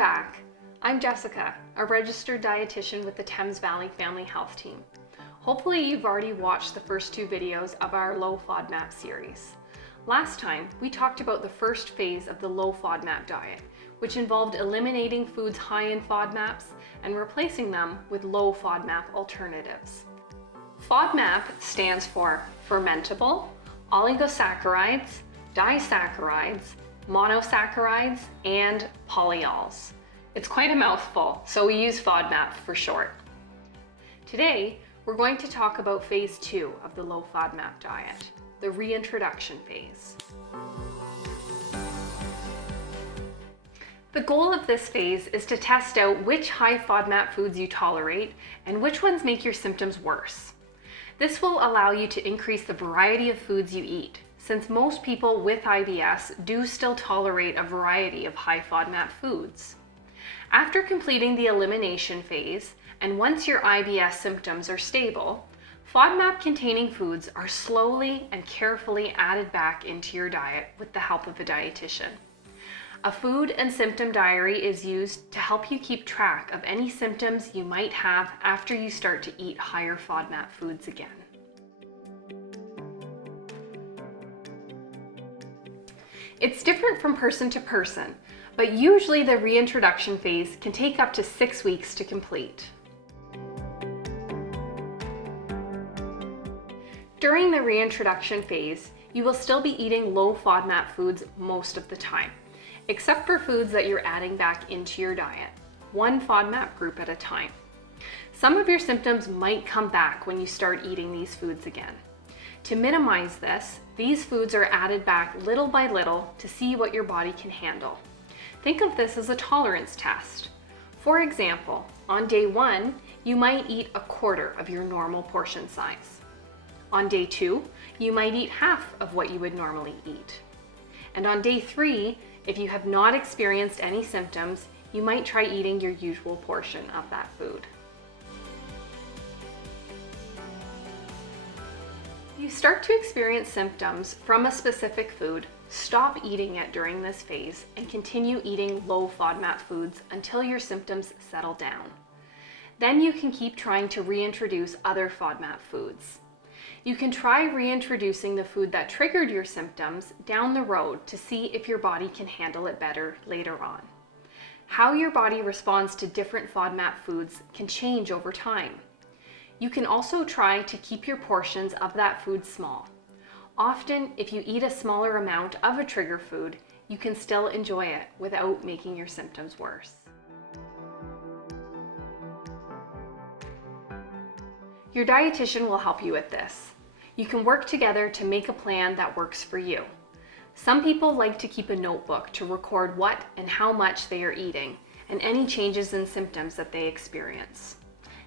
back. I'm Jessica, a registered dietitian with the Thames Valley Family Health Team. Hopefully you've already watched the first two videos of our low FODMAP series. Last time, we talked about the first phase of the low FODMAP diet, which involved eliminating foods high in FODMAPs and replacing them with low FODMAP alternatives. FODMAP stands for fermentable, oligosaccharides, disaccharides, monosaccharides, and polyols. It's quite a mouthful, so we use FODMAP for short. Today, we're going to talk about phase 2 of the low FODMAP diet, the reintroduction phase. The goal of this phase is to test out which high FODMAP foods you tolerate and which ones make your symptoms worse. This will allow you to increase the variety of foods you eat, since most people with IBS do still tolerate a variety of high FODMAP foods. After completing the elimination phase, and once your IBS symptoms are stable, FODMAP-containing foods are slowly and carefully added back into your diet with the help of a dietitian. A food and symptom diary is used to help you keep track of any symptoms you might have after you start to eat higher FODMAP foods again. It's different from person to person, but usually the reintroduction phase can take up to 6 weeks to complete. During the reintroduction phase, you will still be eating low FODMAP foods most of the time, except for foods that you're adding back into your diet, one FODMAP group at a time. Some of your symptoms might come back when you start eating these foods again. To minimize this, these foods are added back little by little to see what your body can handle. Think of this as a tolerance test. For example, on day 1, you might eat a quarter of your normal portion size. On day 2, you might eat half of what you would normally eat. And on day 3, if you have not experienced any symptoms, you might try eating your usual portion of that food. If you start to experience symptoms from a specific food, stop eating it during this phase and continue eating low FODMAP foods until your symptoms settle down. Then you can keep trying to reintroduce other FODMAP foods. You can try reintroducing the food that triggered your symptoms down the road to see if your body can handle it better later on. How your body responds to different FODMAP foods can change over time. You can also try to keep your portions of that food small. Often, if you eat a smaller amount of a trigger food, you can still enjoy it without making your symptoms worse. Your dietitian will help you with this. You can work together to make a plan that works for you. Some people like to keep a notebook to record what and how much they are eating and any changes in symptoms that they experience.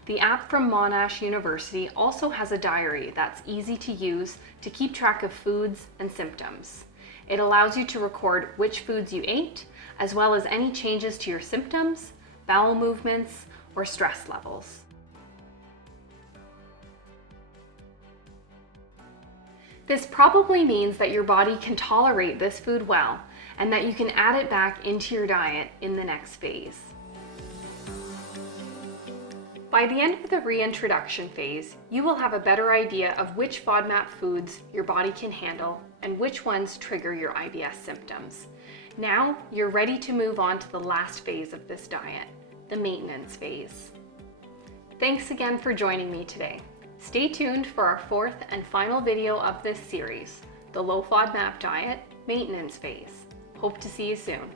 The app from Monash University also has a diary that's easy to use to keep track of foods and symptoms. It allows you to record which foods you ate, as well as any changes to your symptoms, bowel movements, or stress levels. This probably means that your body can tolerate this food well and that you can add it back into your diet in the next phase. By the end of the reintroduction phase, you will have a better idea of which FODMAP foods your body can handle and which ones trigger your IBS symptoms. Now, you're ready to move on to the last phase of this diet, the maintenance phase. Thanks again for joining me today. Stay tuned for our 4th and final video of this series, the low FODMAP diet maintenance phase. Hope to see you soon.